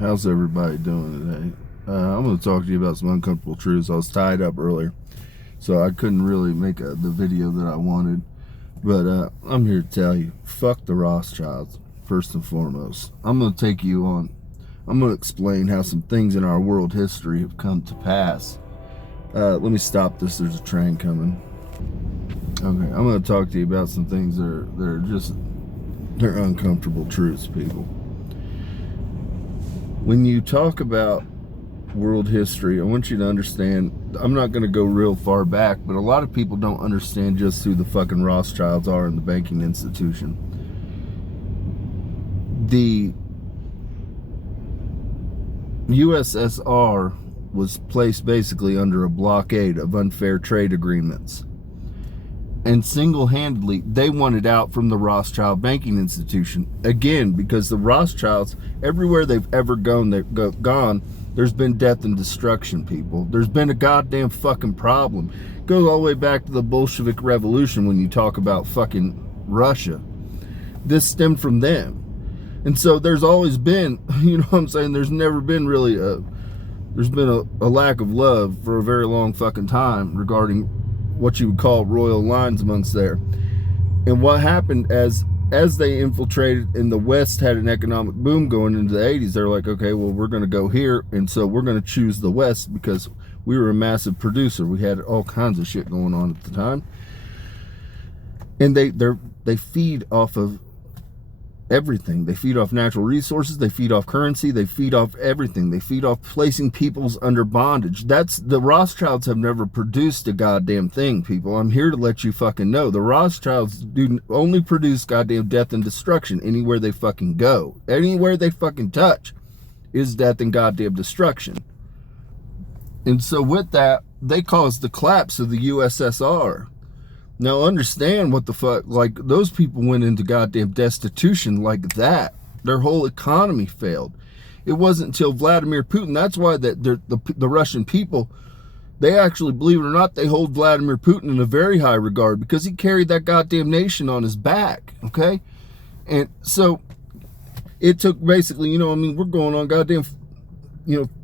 How's everybody doing today? I'm going to talk to you about some uncomfortable truths. I was tied up earlier, so I couldn't really make the video that I wanted. But I'm here to tell you, fuck the Rothschilds, first and foremost. I'm going to explain how some things in our world history have come to pass. Let me stop this. There's a train coming. Okay, I'm going to talk to you about some things they're uncomfortable truths, people. When you talk about world history, I want you to understand, I'm not going to go real far back, but a lot of people don't understand just who the fucking Rothschilds are in the banking institution. The USSR was placed basically under a blockade of unfair trade agreements. And single-handedly, they wanted out from the Rothschild banking institution. Again, because the Rothschilds, everywhere they've ever gone, there's been death and destruction, people. There's been a goddamn fucking problem. It goes all the way back to the Bolshevik Revolution when you talk about fucking Russia. This stemmed from them. And so there's always been, you know what I'm saying, there's never been really there's been a lack of love for a very long fucking time regarding what you would call royal lines amongst there. And what happened as they infiltrated and the West had an economic boom going into the 80s, they're like, okay, well, we're going to go here. And so we're going to choose the West because we were a massive producer. We had all kinds of shit going on at the time. And they feed off of everything. They feed off natural resources. They feed off currency. They feed off everything. They feed off placing peoples under bondage. The Rothschilds have never produced a goddamn thing, people. I'm here to let you fucking know. The Rothschilds do only produce goddamn death and destruction anywhere they fucking go. Anywhere they fucking touch is death and goddamn destruction. And so with that, they caused the collapse of the USSR. Now understand what the fuck, like those people went into goddamn destitution like that. Their whole economy failed. It wasn't until Vladimir Putin, that's why the Russian people, they actually, believe it or not, they hold Vladimir Putin in a very high regard because he carried that goddamn nation on his back, okay? And so it took basically, you know, I mean, we're going on goddamn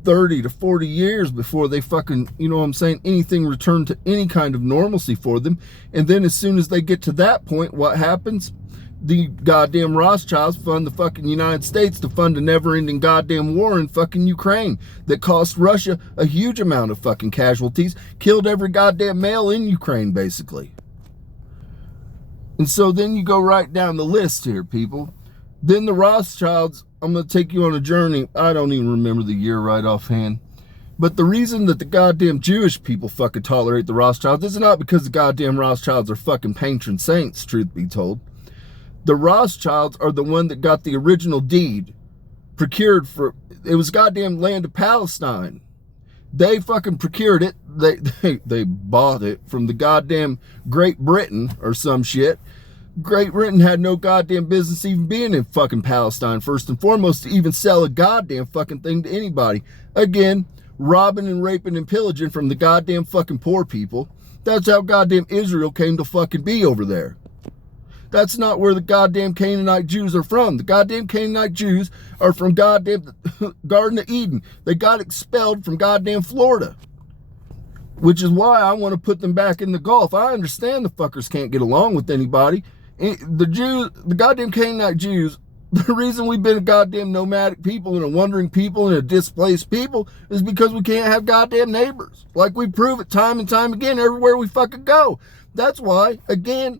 30 to 40 years before they fucking, you know what I'm saying, anything returned to any kind of normalcy for them. And then as soon as they get to that point, what happens? The goddamn Rothschilds fund the fucking United States to fund a never-ending goddamn war in fucking Ukraine that cost Russia a huge amount of fucking casualties, killed every goddamn male in Ukraine, basically. And so then you go right down the list here, people. Then the Rothschilds, I'm going to take you on a journey. I don't even remember the year right offhand. But the reason that the goddamn Jewish people fucking tolerate the Rothschilds is not because the goddamn Rothschilds are fucking patron saints, truth be told. The Rothschilds are the one that got the original deed procured for, it was goddamn land of Palestine. They fucking procured it. They bought it from the goddamn Great Britain or some shit. Great Britain had no goddamn business even being in fucking Palestine, first and foremost, to even sell a goddamn fucking thing to anybody. Again, robbing and raping and pillaging from the goddamn fucking poor people. That's how goddamn Israel came to fucking be over there. That's not where the goddamn Canaanite Jews are from. The goddamn Canaanite Jews are from goddamn Garden of Eden. They got expelled from goddamn Florida. Which is why I want to put them back in the Gulf. I understand the fuckers can't get along with anybody. The goddamn Canaanite Jews, the reason we've been a goddamn nomadic people and a wandering people and a displaced people is because we can't have goddamn neighbors. Like we prove it time and time again everywhere we fucking go. That's why, again,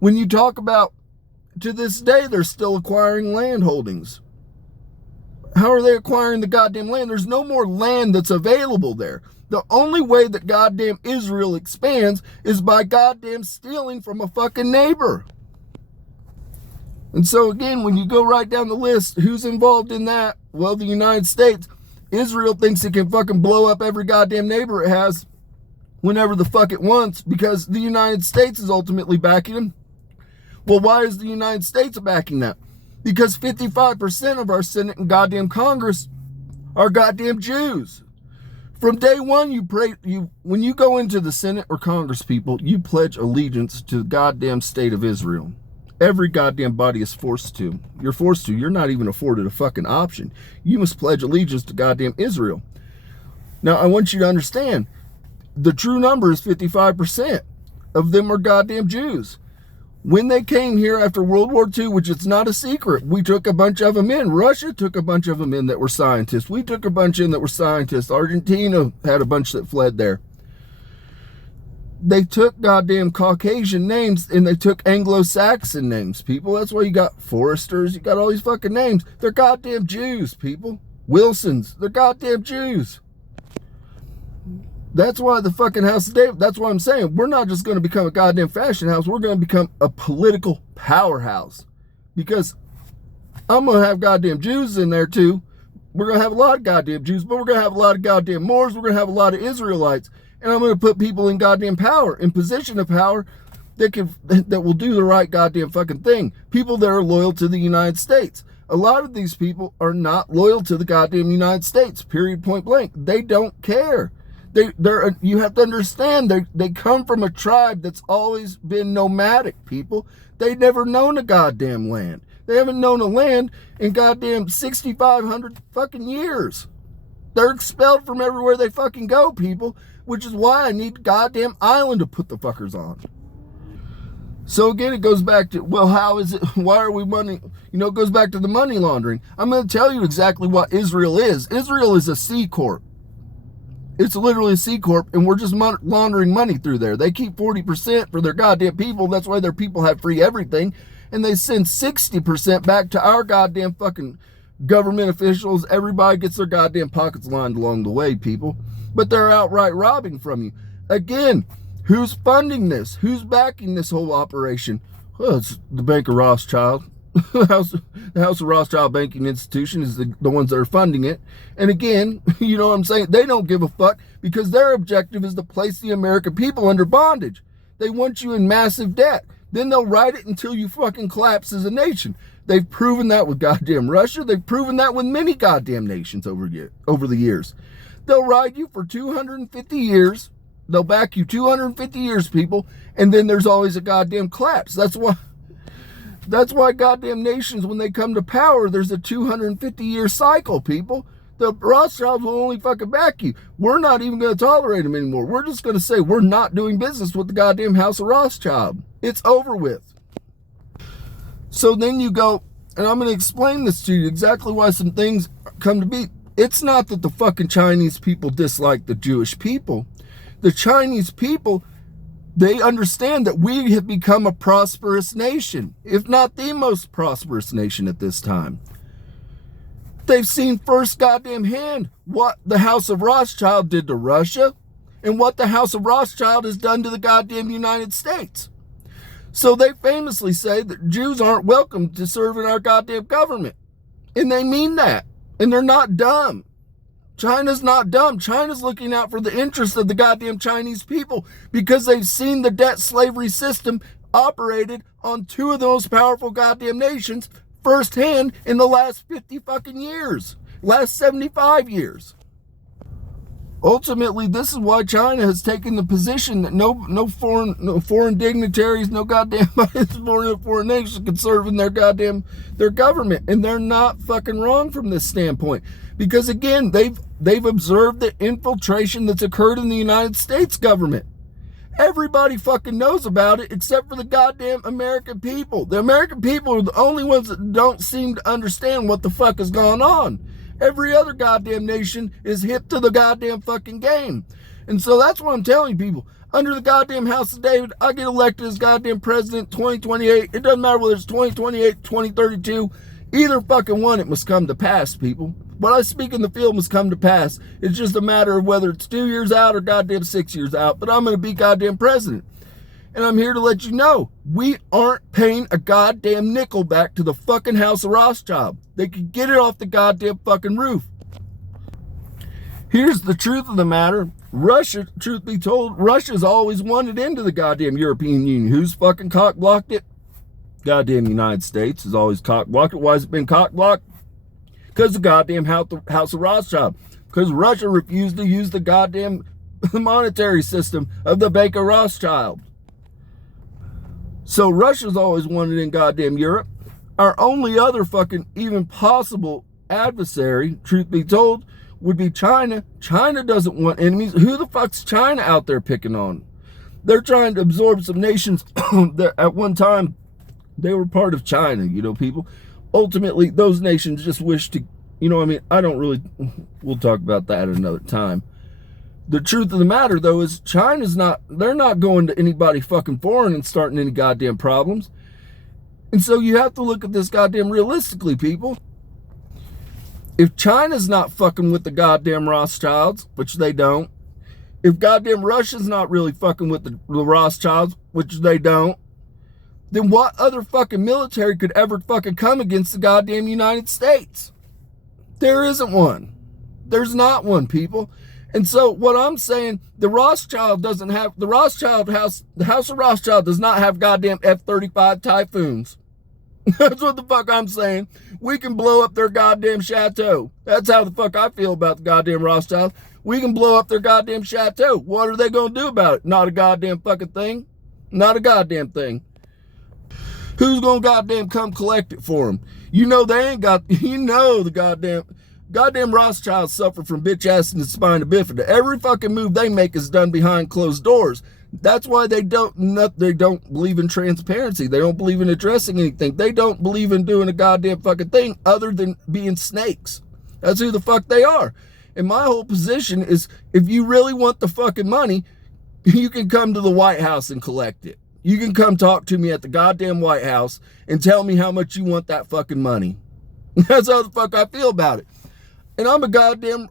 when you talk about, to this day, they're still acquiring land holdings. How are they acquiring the goddamn land? There's no more land that's available there. The only way that goddamn Israel expands is by goddamn stealing from a fucking neighbor. And so again, when you go right down the list, who's involved in that? Well, the United States. Israel thinks it can fucking blow up every goddamn neighbor it has whenever the fuck it wants because the United States is ultimately backing them. Well, why is the United States backing that? Because 55% of our Senate and goddamn Congress are goddamn Jews. From day one, when you go into the Senate or Congress, people, you pledge allegiance to the goddamn state of Israel. Every goddamn body is forced to. You're forced to. You're not even afforded a fucking option. You must pledge allegiance to goddamn Israel. Now, I want you to understand, the true number is 55% of them are goddamn Jews. When they came here after World War II, which it's not a secret, we took a bunch of them in. Russia took a bunch of them in that were scientists. We took a bunch in that were scientists. Argentina had a bunch that fled there. They took goddamn Caucasian names and they took Anglo-Saxon names, people. That's why you got Forresters, you got all these fucking names. They're goddamn Jews, people. Wilsons, they're goddamn Jews. That's why the fucking House of David, that's why I'm saying we're not just going to become a goddamn fashion house, we're going to become a political powerhouse. Because I'm going to have goddamn Jews in there too. We're going to have a lot of goddamn Jews, but we're going to have a lot of goddamn Moors, we're going to have a lot of Israelites. And I'm going to put people in goddamn power, in position of power, that will do the right goddamn fucking thing. People that are loyal to the United States. A lot of these people are not loyal to the goddamn United States, period, point blank. They don't care. You have to understand, they come from a tribe that's always been nomadic, people. They never known a goddamn land. They haven't known a land in goddamn 6,500 fucking years. They're expelled from everywhere they fucking go, people. Which is why I need a goddamn island to put the fuckers on. So again, it goes back to, well, how is it, why are we money, it goes back to the money laundering. I'm going to tell you exactly what Israel is. Israel is a C Corp. It's literally a C Corp, and we're just laundering money through there. They keep 40% for their goddamn people. That's why their people have free everything. And they send 60% back to our goddamn fucking government officials. Everybody gets their goddamn pockets lined along the way, people. But they're outright robbing from you. Again, who's funding this? Who's backing this whole operation? Well, it's the Bank of Rothschild. The House of Rothschild Banking Institution is the ones that are funding it. And again, you know what I'm saying? They don't give a fuck because their objective is to place the American people under bondage. They want you in massive debt. Then they'll ride it until you fucking collapse as a nation. They've proven that with goddamn Russia. They've proven that with many goddamn nations over the years. They'll ride you for 250 years. They'll back you 250 years, people. And then there's always a goddamn collapse. That's why goddamn nations, when they come to power, there's a 250-year cycle, people. The Rothschilds will only fucking back you. We're not even going to tolerate them anymore. We're just going to say we're not doing business with the goddamn House of Rothschild. It's over with. So then you go, and I'm going to explain this to you exactly why some things come to be. It's not that the fucking Chinese people dislike the Jewish people. The Chinese people, they understand that we have become a prosperous nation, if not the most prosperous nation at this time. They've seen first goddamn hand what the House of Rothschild did to Russia and what the House of Rothschild has done to the goddamn United States. So they famously say that Jews aren't welcome to serve in our goddamn government. And they mean that. And they're not dumb. China's not dumb. China's looking out for the interests of the goddamn Chinese people because they've seen the debt slavery system operated on two of the most powerful goddamn nations firsthand in the last 50 fucking years. Last 75 years. Ultimately, this is why China has taken the position that no foreign dignitaries, no goddamn foreign nation can serve in their government, and they're not fucking wrong from this standpoint, because again, they've observed the infiltration that's occurred in the United States government. Everybody fucking knows about it except for the goddamn American people. The American people are the only ones that don't seem to understand what the fuck is going on. Every other goddamn nation is hip to the goddamn fucking game. And so that's what I'm telling people. Under the goddamn House of David, I get elected as goddamn president 2028. It doesn't matter whether it's 2028, 2032. Either fucking one, it must come to pass, people. What I speak in the field must come to pass. It's just a matter of whether it's 2 years out or goddamn 6 years out. But I'm going to be goddamn president. And I'm here to let you know, we aren't paying a goddamn nickel back to the fucking House of Rothschild. They could get it off the goddamn fucking roof. Here's the truth of the matter. Russia, truth be told, Russia's always wanted into the goddamn European Union. Who's fucking cock-blocked it? Goddamn United States has always cock-blocked it. Why has it been cock-blocked? Because the goddamn House of Rothschild. Because Russia refused to use the goddamn monetary system of the Bank of Rothschild. So Russia's always wanted in goddamn Europe. Our only other fucking even possible adversary, truth be told, would be China. China doesn't want enemies. Who the fuck's China out there picking on? They're trying to absorb some nations that at one time they were part of China, people. Ultimately, those nations just wish to, I don't really, we'll talk about that another time. The truth of the matter, though, is they're not going to anybody fucking foreign and starting any goddamn problems. And so you have to look at this goddamn realistically, people. If China's not fucking with the goddamn Rothschilds, which they don't, if goddamn Russia's not really fucking with the Rothschilds, which they don't, then what other fucking military could ever fucking come against the goddamn United States? There isn't one. There's not one, people. And so what I'm saying, the house of Rothschild does not have goddamn F-35 Typhoons. That's what the fuck I'm saying. We can blow up their goddamn chateau. That's how the fuck I feel about the goddamn Rothschild. We can blow up their goddamn chateau. What are they going to do about it? Not a goddamn fucking thing. Not a goddamn thing. Who's going to goddamn come collect it for them? They ain't got, the goddamn Rothschilds suffer from bitch ass and spina bifida. Every fucking move they make is done behind closed doors. That's why they don't believe in transparency. They don't believe in addressing anything. They don't believe in doing a goddamn fucking thing other than being snakes. That's who the fuck they are. And my whole position is, if you really want the fucking money, you can come to the White House and collect it. You can come talk to me at the goddamn White House and tell me how much you want that fucking money. That's how the fuck I feel about it. And I'm a goddamn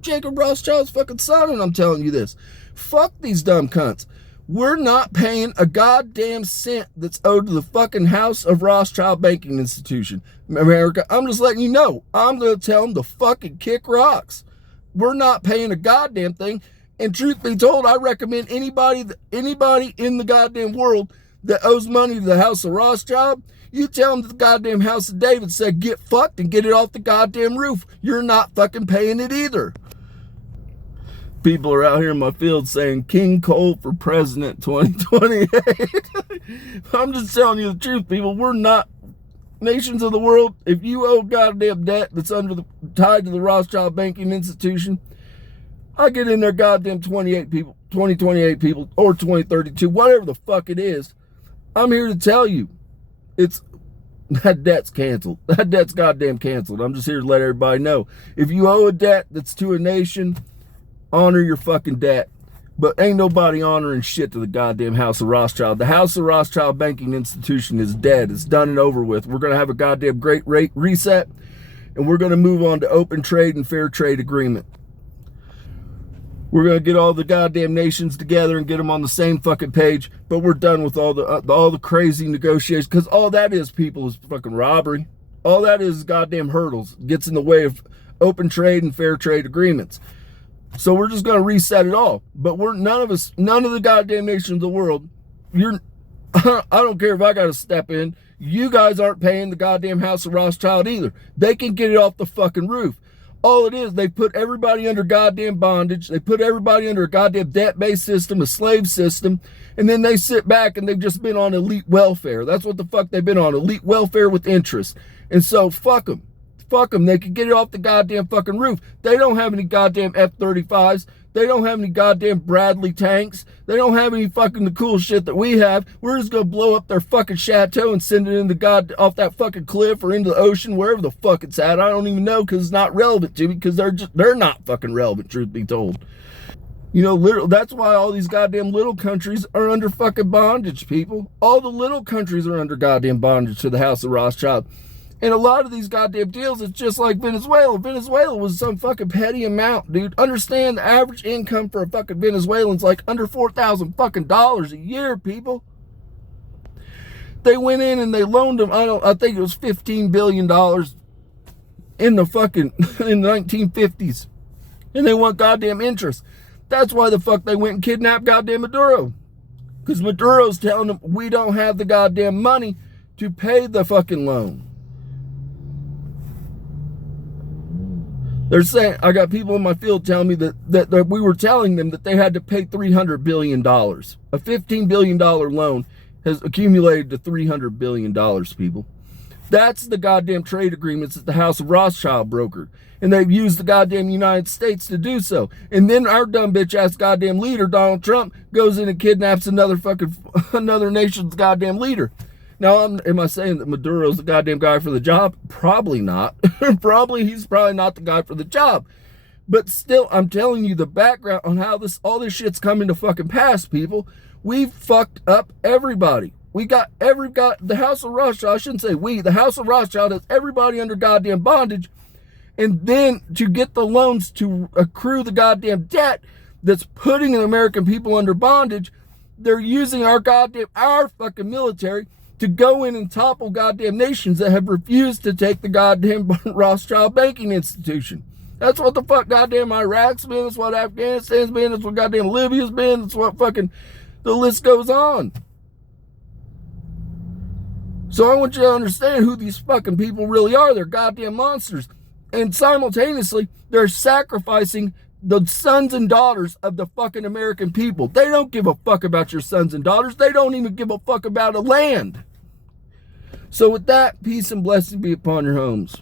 Jacob Rothschild's fucking son, and I'm telling you this. Fuck these dumb cunts. We're not paying a goddamn cent that's owed to the fucking House of Rothschild Banking Institution. America, I'm just letting you know. I'm going to tell them to fucking kick rocks. We're not paying a goddamn thing. And truth be told, I recommend anybody in the goddamn world that owes money to the House of Rothschild, you tell them that the goddamn House of David said get fucked and get it off the goddamn roof. You're not fucking paying it either. People are out here in my field saying King Cole for president 2028. I'm just telling you the truth, people. We're not nations of the world. If you owe goddamn debt that's tied to the Rothschild Banking Institution, I get in there goddamn 28 people, 2028 people, or 2032, whatever the fuck it is. I'm here to tell you, that debt's canceled. That debt's goddamn canceled. I'm just here to let everybody know. If you owe a debt that's to a nation, honor your fucking debt. But ain't nobody honoring shit to the goddamn House of Rothschild. The House of Rothschild Banking Institution is dead. It's done and over with. We're going to have a goddamn great rate reset, and we're going to move on to open trade and fair trade agreement. We're going to get all the goddamn nations together and get them on the same fucking page, but we're done with all the crazy negotiations, because all that is, people, is fucking robbery. All that is goddamn hurdles. Gets in the way of open trade and fair trade agreements. So we're just going to reset it all. But none of the goddamn nations of the world, I don't care if I got to step in, you guys aren't paying the goddamn House of Rothschild either. They can get it off the fucking roof. All it is, they put everybody under goddamn bondage. They put everybody under a goddamn debt-based system, a slave system, and then they sit back and they've just been on elite welfare. That's what the fuck they've been on, elite welfare with interest. And so, fuck them. Fuck them. They can get it off the goddamn fucking roof. They don't have any goddamn F-35s. They don't have any goddamn Bradley tanks. They don't have any fucking the cool shit that we have. We're just gonna blow up their fucking chateau and send it off that fucking cliff or into the ocean, wherever the fuck it's at. I don't even know, because it's not relevant to me, because they're not fucking relevant, truth be told. Literally, that's why all these goddamn little countries are under fucking bondage, people. All the little countries are under goddamn bondage to the House of Rothschild. And a lot of these goddamn deals, it's just like Venezuela. Venezuela was some fucking petty amount, dude. Understand, the average income for a fucking Venezuelan's like under $4,000 fucking dollars a year, people. They went in and they loaned them, I think it was $15 billion in the 1950s. And they want goddamn interest. That's why the fuck they went and kidnapped goddamn Maduro. Because Maduro's telling them we don't have the goddamn money to pay the fucking loan. They're saying, I got people in my field telling me that we were telling them that they had to pay $300 billion. A $15 billion loan has accumulated to $300 billion, people. That's the goddamn trade agreements that the House of Rothschild brokered. And they've used the goddamn United States to do so. And then our dumb bitch ass goddamn leader, Donald Trump, goes in and kidnaps another nation's goddamn leader. Now, am I saying that Maduro's the goddamn guy for the job? Probably not. He's probably not the guy for the job. But still, I'm telling you the background on how all this shit's coming to fucking pass, people. We've fucked up everybody. We got the House of Rothschild, I shouldn't say we, the House of Rothschild has everybody under goddamn bondage. And then to get the loans to accrue the goddamn debt that's putting the American people under bondage, they're using our fucking military to go in and topple goddamn nations that have refused to take the goddamn Rothschild banking institution. That's what the fuck goddamn Iraq's been, that's what Afghanistan's been, that's what goddamn Libya's been, that's what fucking the list goes on. So I want you to understand who these fucking people really are. They're goddamn monsters. And simultaneously, they're sacrificing the sons and daughters of the fucking American people. They don't give a fuck about your sons and daughters. They don't even give a fuck about a land. So with that, peace and blessing be upon your homes.